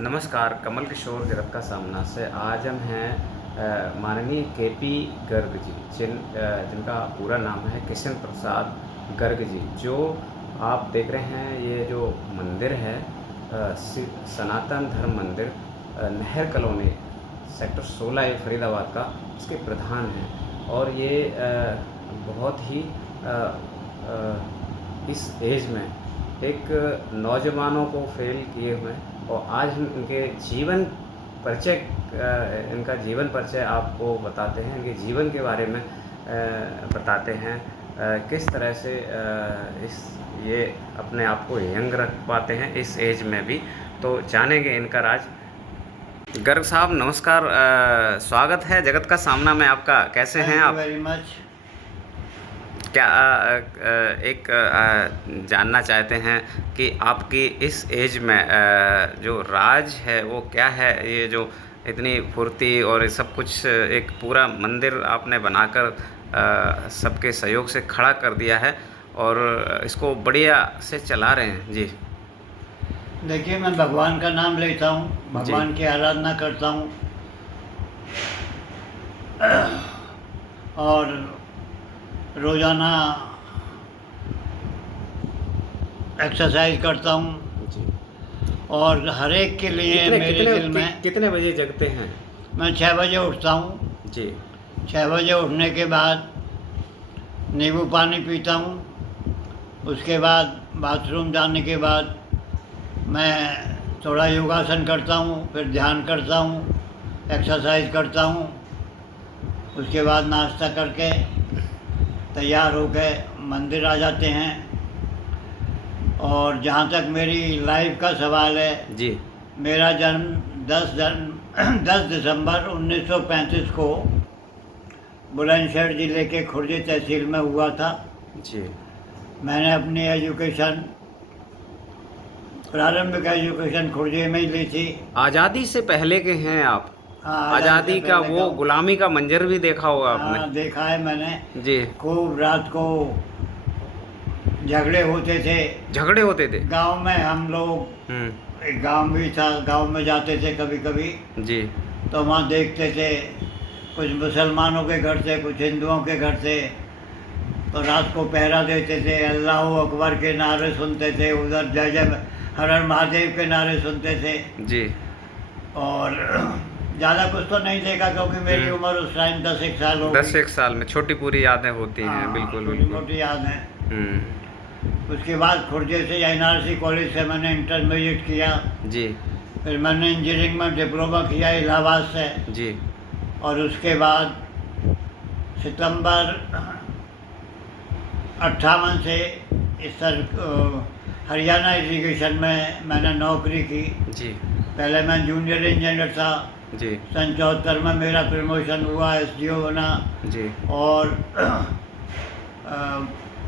नमस्कार, कमल किशोर जगत का सामना से आज हम हैं माननीय केपी गर्ग जी जिनका पूरा नाम है किशन प्रसाद गर्ग जी। जो आप देख रहे हैं ये जो मंदिर है सनातन धर्म मंदिर नहर कॉलोनी सेक्टर 16 फरीदाबाद का, इसके प्रधान हैं। और ये बहुत ही इस एज में एक नौजवानों को फेल किए हुए हैं। और आज हम इनके जीवन परिचय इनका जीवन परिचय आपको बताते हैं, इनके जीवन के बारे में बताते हैं, किस तरह से ये अपने आप को यंग रख पाते हैं इस एज में भी। तो जानेंगे इनका राज। गर्ग साहब नमस्कार, स्वागत है जगत का सामना में आपका। कैसे हैं आप? Very much. क्या एक जानना चाहते हैं कि आपकी इस एज में जो राज है वो क्या है? ये जो इतनी फुर्ती और सब कुछ, एक पूरा मंदिर आपने बनाकर सबके सहयोग से खड़ा कर दिया है और इसको बढ़िया से चला रहे हैं जी। देखिए, मैं भगवान का नाम लेता हूँ, भगवान की आराधना करता हूँ और रोज़ाना एक्सरसाइज करता हूँ जी। और हर एक के लिए मेरे दिल में कितने बजे जगते हैं? मैं 6 बजे उठता हूँ जी। 6 बजे उठने के बाद नींबू पानी पीता हूँ। उसके बाद बाथरूम जाने के बाद मैं थोड़ा योगासन करता हूँ, फिर ध्यान करता हूँ, एक्सरसाइज करता हूँ। उसके बाद नाश्ता करके तैयार होकर मंदिर आ जाते हैं। और जहाँ तक मेरी लाइफ का सवाल है जी, मेरा जन्म 10 दिसंबर 1935 को बुलंदशहर ज़िले के खुर्जे तहसील में हुआ था। जी। मैंने अपनी एजुकेशन, प्रारंभिक एजुकेशन खुर्जे में ही ली थी। आज़ादी से पहले के हैं आप? हाँ, आज़ादी का वो गुलामी का मंजर भी देखा होगा आपने। हाँ, देखा है मैंने। जी। खूब रात को झगड़े होते थे। झगड़े होते थे? गांव में हम लोग, एक गांव भी था, गांव में जाते थे कभी कभी। जी। तो वहाँ देखते थे कुछ मुसलमानों के घर से, कुछ हिंदुओं के घर से। तो रात को पहरा देते थे, अल्लाह अकबर के नारे सुनते थे, उधर जय जय हर हर महादेव के नारे सुनते थे। जी। और ज़्यादा कुछ तो नहीं देखा क्योंकि मेरी उम्र उस टाइम 10 साल हो गई। 10 साल में छोटी पूरी यादें होती हैं। बिल्कुल बिल्कुल छोटी याद है। उसके बाद खुर्जे से NRC कॉलेज से मैंने इंटरमीडिएट किया। जी। फिर मैंने इंजीनियरिंग में डिप्लोमा किया इलाहाबाद से। जी। और उसके बाद सितंबर 58 से इस हरियाणा इरिगेशन में मैंने नौकरी की। जी। पहले मैं जूनियर इंजीनियर था। जी। सन 74 में मेरा प्रमोशन हुआ, SDO बना। जी। और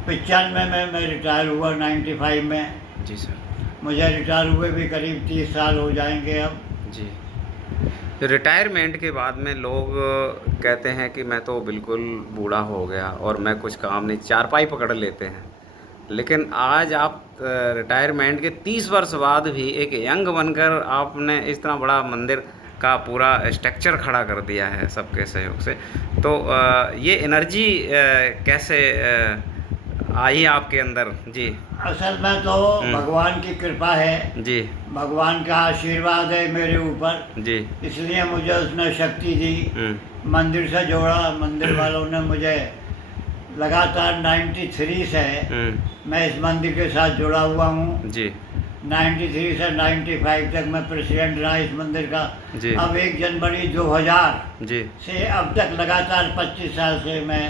95 में मैं रिटायर हुआ, 95 में। जी सर। मुझे रिटायर हुए भी करीब 30 साल हो जाएंगे अब। जी। रिटायरमेंट के बाद में लोग कहते हैं कि मैं तो बिल्कुल बूढ़ा हो गया और मैं कुछ काम नहीं, चारपाई पकड़ लेते हैं। लेकिन आज आप रिटायरमेंट के 30 वर्ष बाद भी एक यंग बनकर आपने इस तरह बड़ा मंदिर का पूरा स्ट्रक्चर खड़ा कर दिया है सबके सहयोग से। तो ये एनर्जी कैसे आई आपके अंदर? जी। असल में तो भगवान की कृपा है जी। भगवान का आशीर्वाद है मेरे ऊपर। जी। इसलिए मुझे उसने शक्ति दी, मंदिर से जोड़ा। मंदिर वालों ने मुझे लगातार 93 से मैं इस मंदिर के साथ जुड़ा हुआ हूँ। जी। 93 से 95 तक मैं प्रेसिडेंट रहा इस मंदिर का। जी। अब 1 जनवरी 2000 जी से अब तक लगातार 25 साल से मैं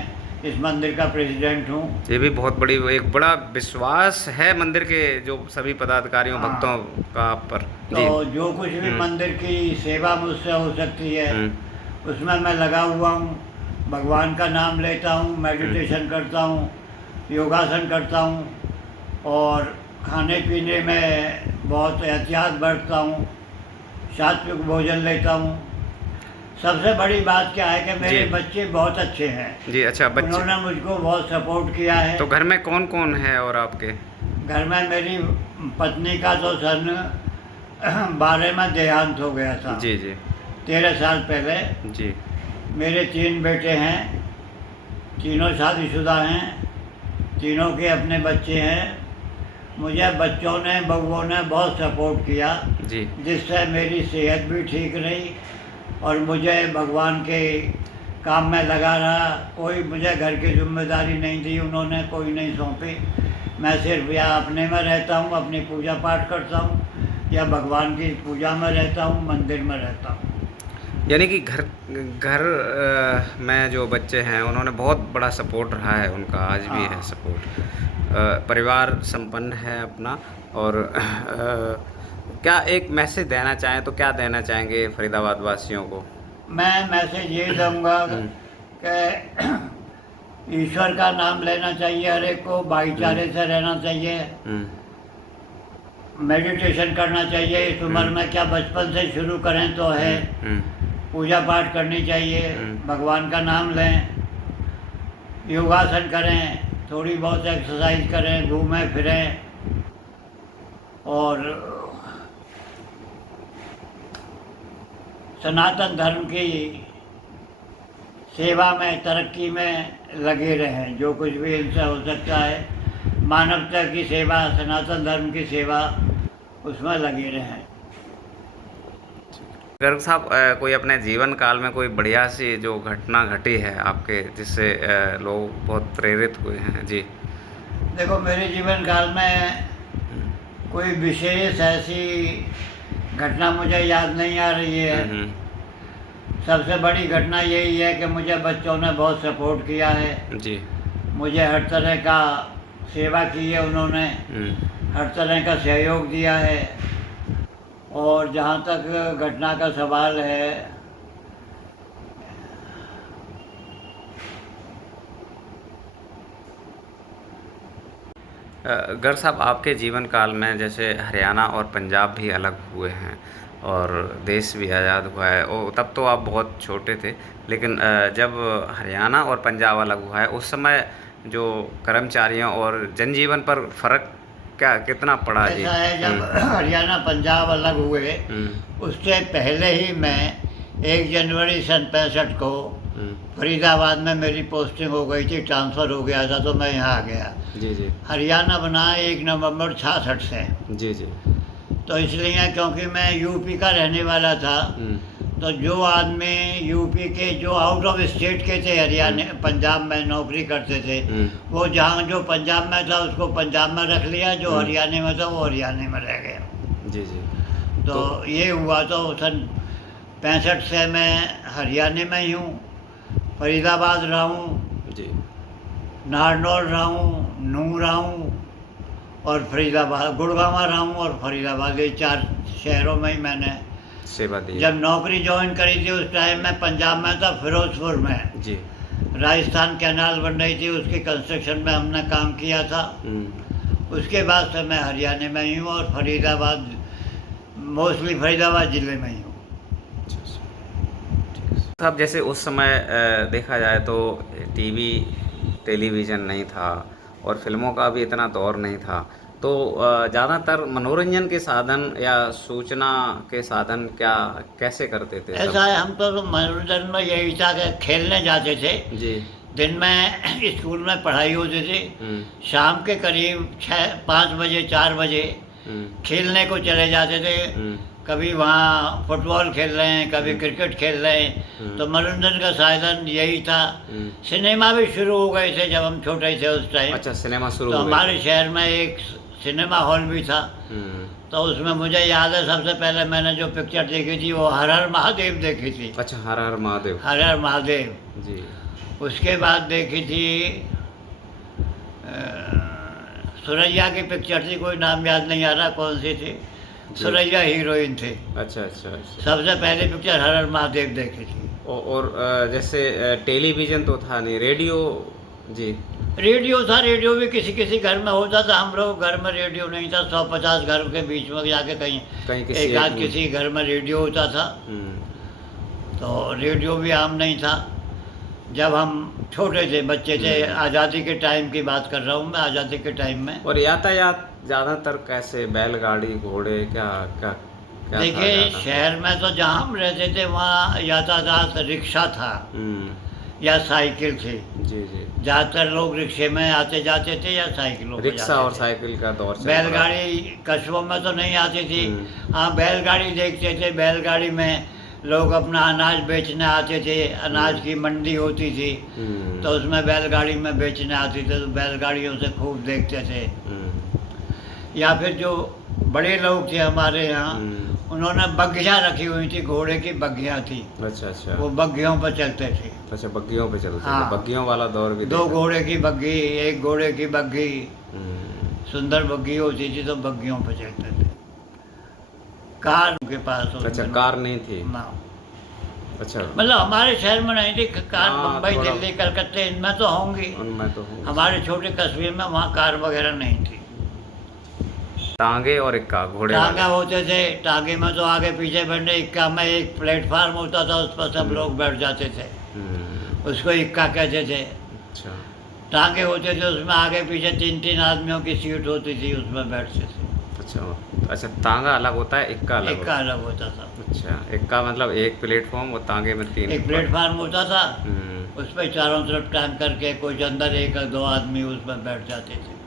इस मंदिर का प्रेसिडेंट हूँ। ये भी बहुत बड़ी, एक बड़ा विश्वास है मंदिर के जो सभी पदाधिकारियों भक्तों का आप पर। तो जो कुछ भी मंदिर की सेवा मुझसे हो सकती है उसमें मैं लगा हुआ हूँ। भगवान का नाम लेता हूँ, मेडिटेशन करता हूँ, योगासन करता हूँ और खाने पीने में बहुत एहतियात बरतता हूँ, सात्विक भोजन लेता हूँ। सबसे बड़ी बात क्या है कि मेरे बच्चे बहुत अच्छे हैं। जी। अच्छा, बच्चे उन्होंने मुझको बहुत सपोर्ट किया है। तो घर में कौन कौन है और आपके? घर में मेरी पत्नी का तो सन 2012 में देहांत हो गया था। जी जी 13 साल पहले। जी मेरे 3 बेटे हैं, तीनों शादीशुदा हैं, तीनों के अपने बच्चे हैं। मुझे बच्चों ने, बउओं ने बहुत सपोर्ट किया, जी जिससे मेरी सेहत भी ठीक रही और मुझे भगवान के काम में लगा रहा। कोई मुझे घर की जिम्मेदारी नहीं दी, उन्होंने कोई नहीं सौंपी। मैं सिर्फ या अपने में रहता हूँ, अपनी पूजा पाठ करता हूँ, या भगवान की पूजा में रहता हूँ, मंदिर में रहता हूँ। यानी कि घर घर में जो बच्चे हैं उन्होंने बहुत बड़ा सपोर्ट रहा है उनका, आज भी है हाँ। सपोर्ट। परिवार संपन्न है अपना। और क्या एक मैसेज देना चाहें तो क्या देना चाहेंगे फरीदाबाद वासियों को? मैं मैसेज ये दूंगा हम्म, कि ईश्वर का नाम लेना चाहिए, हर एक को भाईचारे से रहना चाहिए, हम्म, मेडिटेशन करना चाहिए। इस उम्र में क्या बचपन से शुरू करें तो है। हम्म, पूजा पाठ करनी चाहिए, हम्म। भगवान का नाम लें, योगासन करें, थोड़ी बहुत एक्सरसाइज करें, घूमें फिरें और सनातन धर्म की सेवा में, तरक्की में लगे रहें। जो कुछ भी इनसे हो सकता है, मानवता की सेवा, सनातन धर्म की सेवा, उसमें लगे रहें। गर्ग साहब, कोई अपने जीवन काल में कोई बढ़िया सी जो घटना घटी है आपके, जिससे लोग बहुत प्रेरित हुए हैं? जी। देखो, मेरे जीवन काल में कोई विशेष ऐसी घटना मुझे याद नहीं आ रही है। हम्म, सबसे बड़ी घटना यही है कि मुझे बच्चों ने बहुत सपोर्ट किया है, जी। मुझे हर तरह का सेवा की है उन्होंने, हर तरह का सहयोग दिया है। और जहाँ तक घटना का सवाल है, गर्ग साहब, आपके जीवन काल में जैसे हरियाणा और पंजाब भी अलग हुए हैं और देश भी आज़ाद हुआ है, और तब तो आप बहुत छोटे थे, लेकिन जब हरियाणा और पंजाब अलग हुआ है उस समय जो कर्मचारियों और जनजीवन पर फर्क क्या कितना पड़ा जी? ऐसा है, जब हरियाणा पंजाब अलग हुए, उससे पहले ही मैं 1 जनवरी सन 65 को फरीदाबाद में मेरी पोस्टिंग हो गई थी, ट्रांसफ़र हो गया था, तो मैं यहाँ आ गया। जी जी हरियाणा बना 1 नवंबर 66 से। जी जी तो इसलिए क्योंकि मैं यूपी का रहने वाला था, तो जो आदमी यूपी के, जो आउट ऑफ स्टेट के थे, हरियाणा पंजाब में नौकरी करते थे, वो जहाँ जो पंजाब में था उसको पंजाब में रख लिया, जो हरियाणा में था वो हरियाणा में रह गया। जी जी तो ये हुआ। तो सन 65 से मैं हरियाणा में ही हूँ, फरीदाबाद रहा हूँ, जी नारनौल रहा हूँ, नूंह रहा हूँ और फरीदाबाद, गुड़गांव रहा हूँ और फरीदाबाद, ये 4 शहरों में ही मैंने सेवा दी। जब नौकरी ज्वाइन करी थी उस टाइम में पंजाब में था, फिरोजपुर में जी। राजस्थान कैनाल बन रही थी, उसकी कंस्ट्रक्शन में हमने काम किया था। उसके बाद से मैं हरियाणा में ही हूँ और फरीदाबाद, मोस्टली फरीदाबाद ज़िले में ही हूँ। साहब, जैसे उस समय देखा जाए तो टीवी टेलीविज़न नहीं था और फिल्मों का भी इतना दौर नहीं था, तो ज़्यादातर मनोरंजन के साधन या सूचना के साधन क्या कैसे करते थे? ऐसा है, हम तो मनोरंजन में यही था कि खेलने जाते थे। जी। दिन में स्कूल में पढ़ाई होती थी, शाम के करीब 5 बजे 4 बजे खेलने को चले जाते थे। कभी वहाँ फुटबॉल खेल रहे हैं, कभी क्रिकेट खेल रहे हैं, तो मनोरंजन का साधन यही था। सिनेमा भी शुरू हो गए थे जब हम छोटे थे उस टाइम। अच्छा, सिनेमा शुरू तो हो गए। हमारे शहर में एक सिनेमा हॉल भी था। तो उसमें मुझे याद है, सबसे पहले मैंने जो पिक्चर देखी थी वो हर हर महादेव देखी थी। अच्छा, हर हर महादेव। हर हर महादेव जी। उसके बाद देखी थी सुरैया की पिक्चर थी, कोई नाम याद नहीं आ रहा कौन सी थी, सुरैया हीरोइन थी। अच्छा अच्छा अच्छा। सबसे पहले पिक्चर हर हर महादेव देखी थी। और जैसे टेलीविज़न तो था नहीं, रेडियो? जी। रेडियो था, रेडियो भी किसी किसी घर में होता था। हम लोग घर में रेडियो नहीं था, 150 घर के बीच में जाके कहीं एक आध किसी घर में रेडियो होता था। तो रेडियो भी आम नहीं था जब हम छोटे थे, बच्चे थे। आज़ादी के टाइम की बात कर रहा हूँ मैं, आज़ादी के टाइम में। और यातायात ज़्यादातर कैसे, बैलगाड़ी, घोड़े, क्या क्या क्या था देखिए ज़्यादा? शहर में तो जहाँ हम रहते थे वहाँ यातायात रिक्शा था या साइकिल थी। जी, जी। ज़्यादातर लोग रिक्शे में आते जाते थे या साइकिलों पे रिक्शा और जाते थे। साइकिल का दौर चल रहा था। बैलगाड़ी कस्बों में तो नहीं आती थी। हुँ। हाँ, बैलगाड़ी देखते थे, बैलगाड़ी में लोग अपना अनाज बेचने आते थे, अनाज की मंडी होती थी, हुँ। तो उसमें बैलगाड़ी में बेचने आते थे, तो बैलगाड़ियों से खूब देखते थे। हुँ। या फिर जो बड़े लोग थे हमारे यहाँ, हुँ। उन्होंने बग्घियाँ रखी हुई थी, घोड़े की बग्घियाँ थी, अच्छा, अच्छा। वो बग्घियों पर चलते थे। अच्छा, बग्गियों पे चलते थे। हाँ। बग्गियों वाला दौर भी 2 देखा। घोड़े की बग्घी, 1 घोड़े की बग्घी, हुँ। सुंदर बग्घी होती थी तो बग्घियों पे चलते थे। कार उनके पास उस अच्छा, दिनों कार नहीं थी। ना, अच्छा। मतलब हमारे शहर में नहीं थी कार। हाँ, बम्बई, थोड़ा दिल्ली, कलकत्ते इनमें तो होंगी। उनमें तो होंगे। हमारे छोटे कस्बे में वहाँ कार वगैरह नहीं थी। टांगे और इक्का घोड़े टांगा वाले। होते थे, टांगे में तो आगे पीछे बैठने, इक्का में एक प्लेटफार्म होता था, उस पर सब लोग बैठ जाते थे, हुँ। उसको इक्का कहते थे। अच्छा। टांगे होते थे, उसमें आगे पीछे 3-3 आदमियों की सीट होती थी, उसमें बैठते थे। अच्छा, अच्छा, तांगा अलग होता है, इक्का अलग इक्का होता है। अलग होता था। अच्छा, इक्का मतलब एक प्लेटफ़ॉर्म और तांगे में 3 एक प्लेटफार्म होता था, हुँ। उस पर चारों तरफ टांग करके कुछ अंदर 1 और 2 आदमी उसमें बैठ जाते थे।